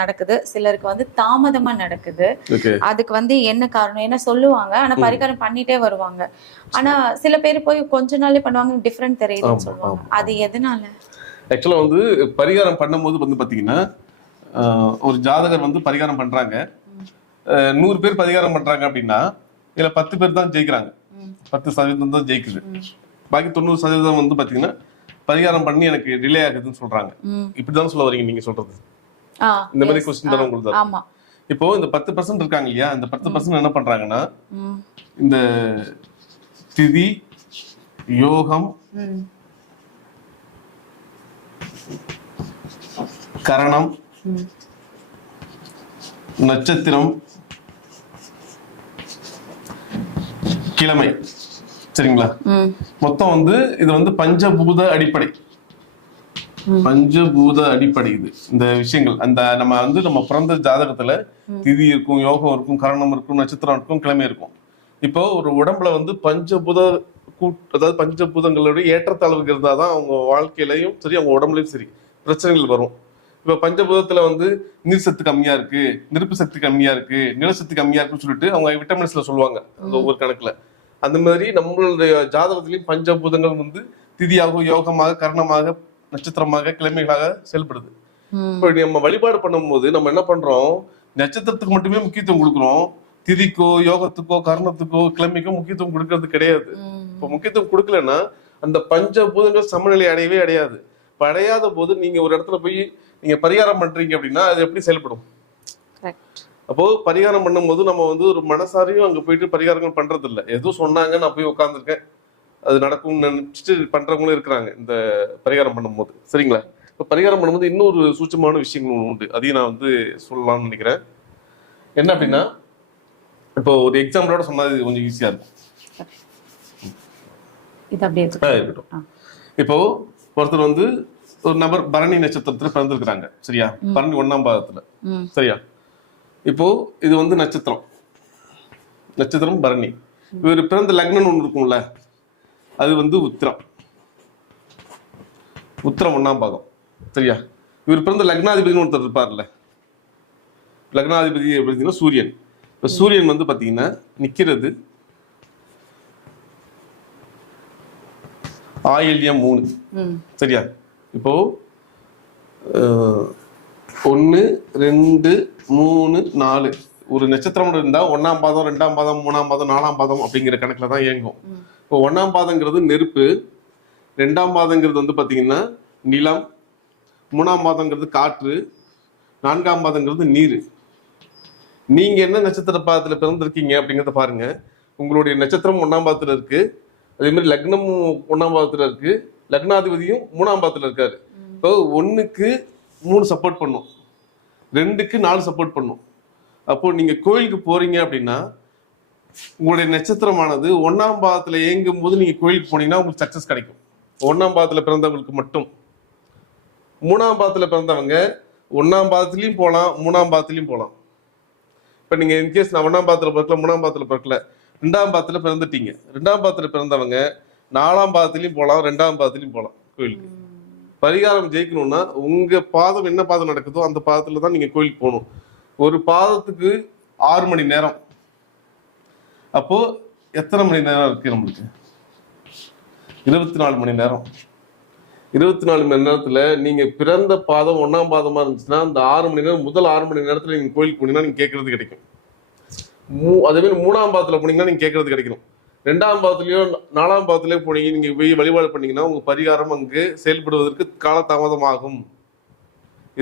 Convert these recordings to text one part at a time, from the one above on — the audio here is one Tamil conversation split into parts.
நடக்குது. சிலருக்கு வந்து தாமதமா நடக்குது. அதுக்கு வந்து என்ன காரணம்? என்ன சொல்லுவாங்க? ஆனா பரிகாரம் பண்ணிட்டே வருவாங்க. ஆனா சில பேர் போய் கொஞ்ச நாளே பண்ணுவாங்க டிஃப்ரெண்ட் தெரியுதுன்னு சொல்லுவாங்க. அது எதனால? ஆக்சுவலாக வந்து பரிகாரம் பண்ணும்போது வந்து பார்த்தீங்கன்னா ஒரு ஜாதகர் வந்து பரிகாரம் பண்றாங்க. நூறு பேர் பரிகாரம் பண்றாங்க அப்படின்னா இதுல பத்து பேர் தான் ஜெயிக்கிறாங்க. பத்து சதவீதம் தான் ஜெயிக்குது. பாக்கி தொண்ணூறு சதவீதம் வந்து பார்த்தீங்கன்னா பரிகாரம் பண்ணி எனக்கு டிலே ஆகுதுன்னு சொல்றாங்க. இப்படிதான் சொல்ல வரீங்க நீங்க சொல்றது? இந்த மாதிரி. கொஸ்டின் தானே உங்களுக்கு ஆமா இப்போ இந்த பத்து பர்சன்ட் இருக்காங்க இல்லையா இந்த பத்து பர்சன்ட் என்ன பண்றாங்கன்னா. இந்த திதி யோகம். கரணம். நட்சத்திரம் கிழமை சரிங்களா. மொத்தம் வந்து இது வந்து பஞ்சபூத அடிப்படை பஞ்சபூத அடிப்படை இது இந்த விஷயங்கள் அந்த நம்ம வந்து நம்ம பிறந்த ஜாதகத்துல திதி இருக்கும் யோகம் இருக்கும் கரணம் இருக்கும் நட்சத்திரம் இருக்கும் கிழமை இருக்கும். இப்போ ஒரு உடம்புல வந்து பஞ்சபூத கூட் அதாவது பஞ்சபூதங்களுடைய ஏற்றத்தாழ்வுகள் இருந்தாதான் அவங்க வாழ்க்கையிலையும் சரி அவங்க உடம்புலயும் சரி பிரச்சனைகள் வரும். இப்ப பஞ்சபூதத்துல வந்து நீர் சத்து கம்மியா இருக்கு நெருப்பு சக்தி கம்மியா இருக்கு நிலசக்தி கம்மியா இருக்குன்னு சொல்லிட்டு அவங்க விட்டமின்ஸ்ல சொல்லுவாங்க அந்த ஒவ்வொரு கணக்குல. அந்த மாதிரி நம்மளுடைய ஜாதகத்திலையும் பஞ்சபூதங்கள் வந்து திதியாக யோகமாக கரணமாக நட்சத்திரமாக கிழமைகளாக செயல்படுது. இப்போ நம்ம வழிபாடு பண்ணும்போது நம்ம என்ன பண்றோம்? நட்சத்திரத்துக்கு மட்டுமே முக்கியத்துவம் கொடுக்குறோம் திதிக்கோ யோகத்துக்கோ கர்ணத்துக்கோ கிழமைக்கோ முக்கியத்துவம் கொடுக்கறது கிடையாது. இப்போ முக்கியத்துவம் கொடுக்கலன்னா அந்த பஞ்சபூதங்கள் சமநிலை அடையவே அடையாது. இப்போ அடையாத போது நீங்க ஒரு இடத்துல போய் நீங்க பரிகாரம் பண்றீங்க அப்படின்னா அது எப்படி செயல்படும். அப்போ பரிகாரம் பண்ணும்போது நம்ம வந்து ஒரு மனசாரையும் அங்க போயிட்டு பரிகாரங்கள் பண்றது இல்ல ஏதோ சொன்னாங்க நான் போய் உட்காந்துருக்கேன் அது நடக்கும்னு நினைச்சிட்டு பண்றவங்களும் இருக்கிறாங்க இந்த பரிகாரம் பண்ணும்போது. சரிங்களா? இப்போ பரிகாரம் பண்ணும்போது இன்னொரு சூட்சமான விஷயங்கள் ஒண்ணு உண்டு. அதையும் நான் வந்து சொல்லலாம்னு நினைக்கிறேன். என்ன அப்படின்னா இப்போ ஒரு எக்ஸாம்பிளோட சொன்னா இது கொஞ்சம் ஈஸியா இருக்கும். இருக்கட்டும். இப்போ ஒருத்தர் வந்து ஒரு நபர் பரணி நட்சத்திரத்துல பிறந்திருக்கிறாங்க. சரியா? பரணி ஒண்ணாம் பாதத்துல. சரியா? இப்போ இது வந்து நட்சத்திரம். நட்சத்திரம் பரணி. இவர் பிறந்த லக்னம் ஒன்று இருக்கும்ல. அது வந்து உத்திரம். உத்திரம் ஒண்ணாம் பாகம். சரியா? இவர் பிறந்த லக்னாதிபதினு ஒருத்தர் இருப்பார்ல. லக்னாதிபதி எப்படின்னா சூரியன். இப்போ சூரியன் வந்து பாத்தீங்கன்னா நிக்கிறது ஆயில்யம் மூணு. சரியா? இப்போ ஒன்று ரெண்டு மூணு நாலு. ஒரு நட்சத்திரம் இருந்தா ஒண்ணாம் பாதம் ரெண்டாம் பாதம் மூணாம் பாதம் நாலாம் பாதம் அப்படிங்கிற கணக்குல தான் இயங்கும். இப்போ ஒன்றாம் பாதங்கிறது நெருப்பு ரெண்டாம் பாதங்கிறது வந்து பார்த்தீங்கன்னா நிலம் மூணாம் பாதங்கிறது காற்று நான்காம் பாதங்கிறது நீர். நீங்கள் என்ன நட்சத்திர பாதத்தில் பிறந்திருக்கீங்க அப்படிங்கிறத பாருங்க. உங்களுடைய நட்சத்திரம் ஒன்றாம் பாதத்தில் இருக்குது அதே மாதிரி லக்னமும் ஒன்றாம் பாதத்தில் இருக்குது லக்னாதிபதியும் மூணாம் பாதத்தில் இருக்காரு. இப்போ ஒன்றுக்கு மூணு சப்போர்ட் பண்ணும். ரெண்டுக்கு நாலு சப்போர்ட் பண்ணும். அப்போது நீங்கள் கோயிலுக்கு போகிறீங்க அப்படின்னா உங்களுடைய நட்சத்திரமானது ஒன்னாம் பாதத்துல இயங்கும் போது நீங்க கோயிலுக்கு போனீங்கன்னா உங்களுக்கு சக்சஸ் கிடைக்கும். ஒன்னாம் பாதத்துல பிறந்தவங்களுக்கு மட்டும். மூணாம் பாதத்துல பிறந்தவங்க ஒன்னாம் பாதத்துலயும் போகலாம் மூணாம் பாதத்துலயும் போகலாம் இப்ப நீங்க இன்கேஸ் நான் ஒண்ணாம் பாதத்துல பிறக்கல மூணாம் பாதத்துல பிறக்கல. ரெண்டாம் பாதத்துல பிறந்துட்டீங்க. ரெண்டாம் பாதத்துல பிறந்தவங்க நாலாம் பாதத்துலயும் போகலாம் ரெண்டாம் பாதத்துலயும் போகலாம் கோயிலுக்கு. பரிகாரம் ஜெயிக்கணும்னா உங்க பாதம் என்ன பாதம் நடக்குதோ அந்த பாதத்துல தான் நீங்க கோயிலுக்கு போகணும். ஒரு பாதத்துக்கு ஆறு மணி நேரம். அப்போ எத்தனை மணி நேரம் இருக்கு நம்மளுக்கு? இருபத்தி நாலு மணி நேரம். இருபத்தி நாலு மணி நேரத்துல நீங்க பிறந்த பாதம் ஒன்றாம் பாதமா இருந்துச்சுன்னா அந்த ஆறு மணி நேரம் முதல் ஆறு மணி நேரத்துல நீங்க கோயிலுக்கு போனீங்கன்னா நீங்க கேட்கறது கிடைக்கும். மூ அதே மூணாம் பாதத்துல போனீங்கன்னா நீங்க கேட்கறது கிடைக்கும். ரெண்டாம் பாதத்துலயோ நாலாம் பாதத்துலயோ போனீங்க நீங்க போய் வழிபாடு பண்ணீங்கன்னா உங்க பரிகாரம் அங்கு செயல்படுவதற்கு காலதாமதம் ஆகும்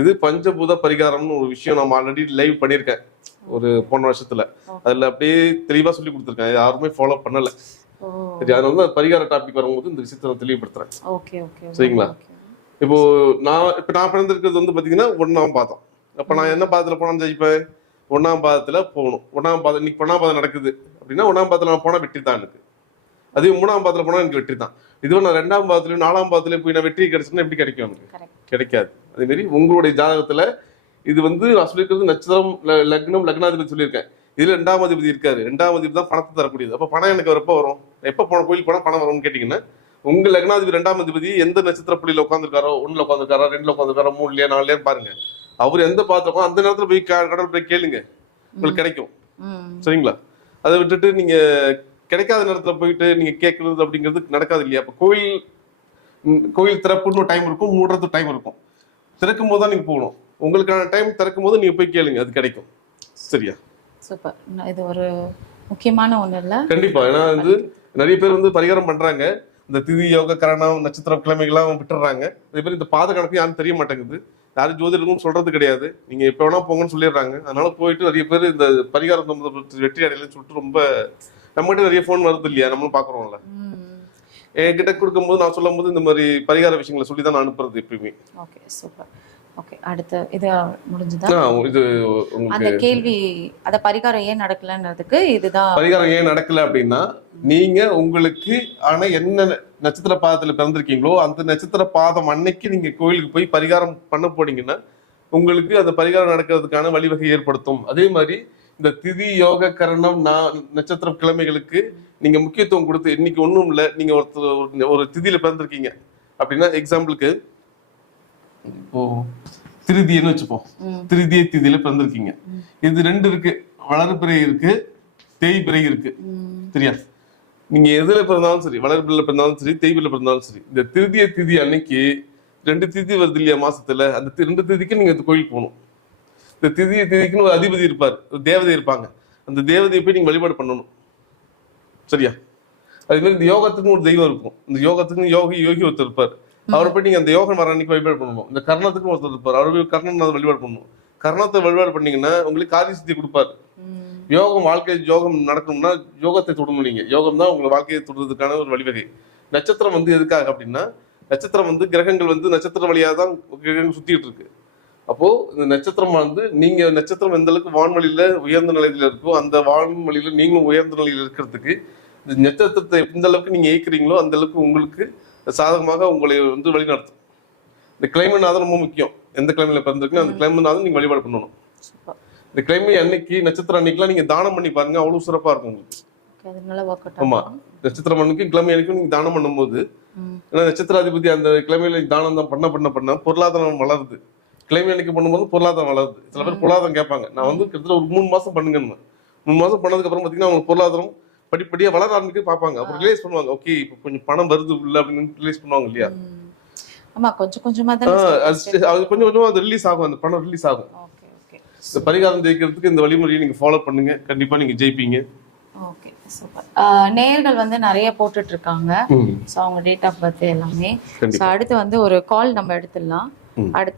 இது பஞ்சபூத பரிகாரம்னு ஒரு விஷயம் நம்ம ஆல்ரெடி லைவ் பண்ணியிருக்கேன். ஒரு போன வருஷத்துல. அதுல அப்படியே தெளிவா சொல்லி கொடுத்துருக்கேன். யாருமே ஃபாலோ பண்ணல. சரி அதனால தான் பரிகார டாபிக் வரும்போது இந்த விஷயத்தை நான் தெளிவுபடுத்துறேன். சரிங்களா? இப்போ நான் இப்ப நான் பிறந்திருக்கிறது வந்து பாத்தீங்கன்னா ஒண்ணாம் பாதம். அப்ப நான் என்ன பாதத்துல போனா ஜெயிப்பேன்? ஒண்ணாம் பாதத்துல போகணும். ஒண்ணாம் பாதம் இன்னைக்கு ஒண்ணாம் பாதம் நடக்குது. அப்படின்னா ஒண்ணாம் பாதத்துல நான் போனா வெற்றி தான் எனக்கு. அதே மூணாம் பாதத்துல போனா எனக்கு வெற்றி தான். இதுவே நான் ரெண்டாம் பாதத்துலயும் நாலாம் பாதத்துலயும் போய் நான் வெற்றி கிடைச்சுன்னா எப்படி கிடைக்கும் எனக்கு? கிடைக்காது. அதே மாதிரி உங்களுடைய ஜாதகத்துல இது வந்து நான் சொல்லியிருக்கிறது நட்சத்திரம் லக்னம் லக்னாதிபதி சொல்லியிருக்கேன். இதுல ரெண்டாம் அதிபதி இருக்காரு. ரெண்டாம் அதிபதி தான் பணத்தை தரக்கூடியது. அப்ப பணம் எனக்கு எப்போ வரும்? எப்ப போன கோயில் போனா பணம் வரும்னு கேட்டீங்கன்னா உங்க லக்னாதிபதி ரெண்டாம் அதிபதி எந்த நட்சத்திர புள்ளியில உட்காந்துருக்காரோ ஒண்ணுல உட்காந்துருக்காரா ரெண்டுல உட்காந்துருக்காரா மூணுலயா நாலுலயா பாருங்க. அவர் எந்த பாத்திரமோ அந்த நேரத்துல போய் கடவுள் போய் கேளுங்க. உங்களுக்கு கிடைக்கும். சரிங்களா? அதை விட்டுட்டு நீங்க கிடைக்காத நேரத்துல போயிட்டு நீங்க கேட்கறது அப்படிங்கிறது நடக்காது இல்லையா? அப்ப கோயில் கோயில் திறப்புன்னு டைம் இருக்கும் மூடுறது டைம் இருக்கும். திறக்கும் போது தான் நீங்க போகணும். உங்களுக்கான டைம் திறக்கும் போது நீங்க போய் கேளுங்க அது கிடைக்கும். சரியா? சூப்பர் இது ஒரு முக்கியமான ஒண்ணு இல்ல. கண்டிப்பா. ஏன்னா வந்து நிறைய பேர் வந்து பரிகாரம் பண்றாங்க. இந்த திதி யோக கரணம் நட்சத்திர கிழமைகள்லாம் விட்டுறாங்க. அதே மாதிரி இந்த பாத கணக்கு யாரும் தெரிய மாட்டேங்குது. யாரும் ஜோதிடரும் சொல்றது கிடையாது. நீங்க எப்ப வேணா போங்கன்னு சொல்லிடுறாங்க. அதனால போயிட்டு நிறைய பேர் இந்த பரிகாரம் வெற்றி அடையலன்னு சொல்லிட்டு ரொம்ப நம்மகிட்ட நிறைய ஃபோன் வருது இல்லையா? நம்மளும் பாக்குறோம்ல என்கிட்ட கொடுக்கும்போது நான் சொல்லும் போது இந்த மாதிரி பரிகார விஷயங்களை சொல்லி தான் நான் அனுப்புறது எப்பயுமே. ஓகே சூப்பர் ஓகே அடுத்து இது முடிஞ்சுதா? இது அந்த கேள்வி அத பரிகாரம் ஏன் நடக்கலன்றதுக்கு இதுதான். பரிகாரம் ஏன் நடக்கல அப்படின்னா நீங்க உங்களுக்கு ஆனா என்ன நட்சத்திர பாதத்துல பிறந்திருக்கீங்களோ அந்த நட்சத்திர பாதம் அன்னைக்கு நீங்க கோயிலுக்கு போய் பரிகாரம் பண்ண போனீங்கன்னா உங்களுக்கு அந்த பரிகாரம் நடக்கிறதுக்கான வழிவகை ஏற்படுத்தும். அதே மாதிரி இந்த திதி யோக கரணம் நட்சத்திர கிழமைகளுக்கு நீங்க முக்கியத்துவம் கொடுத்து இன்னைக்கு ஒண்ணும் இல்ல நீங்க ஒருத்தர் ஒரு- திதியில பிறந்திருக்கீங்க. அப்படின்னா எக்ஸாம்பிளுக்கு இப்போ திருதியன்னு வச்சுப்போம். திருதிய திதியில பிறந்திருக்கீங்க. இது ரெண்டு இருக்கு. வளர்பிறை இருக்கு தேய்பிறை இருக்கு. ம். சரியா? நீங்க எதுல பிறந்தாலும் சரி வளர்பிறையில பிறந்தாலும் சரி தேய்பிறையில பிறந்தாலும் சரி இந்த திருதிய திதி அன்னைக்கு ரெண்டு திதி வருது இல்லையா மாசத்துல? அந்த ரெண்டு திதிக்கு நீங்க இந்த கோயில் போகணும். இந்த திதிய திதிக்குன்னு ஒரு அதிபதி இருப்பார் ஒரு தேவதை இருப்பாங்க. அந்த தேவதையை போய் நீங்க வழிபாடு பண்ணணும். சரியா? அதே மாதிரி இந்த யோகத்துக்கும் ஒரு தெய்வம் இருக்கும். இந்த யோகத்துக்கும் யோகி யோகி ஒருத்தர் இருப்பார். அவரை போய் நீங்க அந்த யோகம் வர அன்னைக்கு வழிபாடு பண்ணணும் இந்த கர்ணத்துக்கும் ஒருத்தர் இருப்பார். அவர் போய் கர்ணன் வழிபாடு பண்ணணும் கர்ணத்தை வழிபாடு பண்ணீங்கன்னா உங்களுக்கு காரிய சித்தி கொடுப்பாரு. யோகம் வாழ்க்கை யோகம் நடக்கணும்னா யோகத்தை தொடணும் நீங்க. யோகம் தான் உங்களை வாழ்க்கையை தொடுறதுக்கான ஒரு வழிவகை. நட்சத்திரம் வந்து எதுக்காக அப்படின்னா நட்சத்திரம் வந்து கிரகங்கள் வந்து நட்சத்திர வழியாக தான் கிரகங்கள் சுத்திட்டு இருக்கு. அப்போ இந்த நட்சத்திரம் வந்து நீங்க நட்சத்திரம் எந்த அளவுக்கு வான்வழியில உயர்ந்த நிலையில இருக்கோ அந்த வான்வழியில நீங்களும் உயர்ந்த நிலையில இருக்கிறதுக்கு இந்த நட்சத்திரத்தை எந்த அளவுக்கு நீங்க ஏற்கிறீங்களோ அந்த அளவுக்கு உங்களுக்கு சாதகமாக உங்களை வந்து வழிநடத்தும். இந்த கிளைமேட் ரொம்ப முக்கியம். எந்த கிளைமையில பிறந்திருக்கீங்க அந்த கிளைமேட் நீங்க வழிபாடு பண்ணணும். இந்த கிழமை அன்னைக்கு நட்சத்திரம் அன்னைக்குலாம் நீங்க தானம் பண்ணி பாருங்க அவ்வளவு சிறப்பா இருக்கும் உங்களுக்கு. ஆமா. நட்சத்திரம் அன்னைக்கும் கிழமை அன்னைக்கும் நீங்க தானம் பண்ணும்போது ஏன்னா நட்சத்திராதிபதி அந்த கிழமையில தானம் தான் பண்ண பண்ண பண்ண பொருளாதாரம் வளருது. கிழமை அன்னைக்கு பண்ணும்போது பொருளாதாரம் வளருது. சில பேர் பொருளாதாரம் கேட்பாங்க. நான் வந்து கிட்டத்தட்ட ஒரு மூணு மாசம் பண்ணுங்கன்னு. மூணு மாசம் பண்ணதுக்கு அப்புறம் பாத்தீங்கன்னா அவங்க பொருளாதாரம் படிப்படியா வளர ஆரம்பிக்க பார்ப்பாங்க. அப்புறம் ரிலைஸ் பண்ணுவாங்க. ஓகே இப்போ கொஞ்சம் பணம் வருது உள்ள அப்படின்னு ரிலீஸ் பண்ணுவாங்க இல்லையா. ஆமா கொஞ்சம் கொஞ்சமா தான் அது கொஞ்சம் கொஞ்சமா அது ரிலீஸ் ஆகும். அந்த பணம் ரிலீஸ் ஆகும். இந்த பரிகாரம் ஜெயிக்கிறதுக்கு இந்த வழிமுறையை நீங்க ஃபாலோ பண்ணுங்க. கண்டிப்பா நீங்க ஜெயிப்பீங்க. ஓகே சூப்பர் நேயர்கள் வந்து நிறைய போட்டுட்டு இருக்காங்க ஸோ அவங்க டேட் ஆஃப் பர்த் எல்லாமே. ஸோ அடுத்து வந்து ஒரு கால் நம்ம எடுத்துடலாம். அடுத்து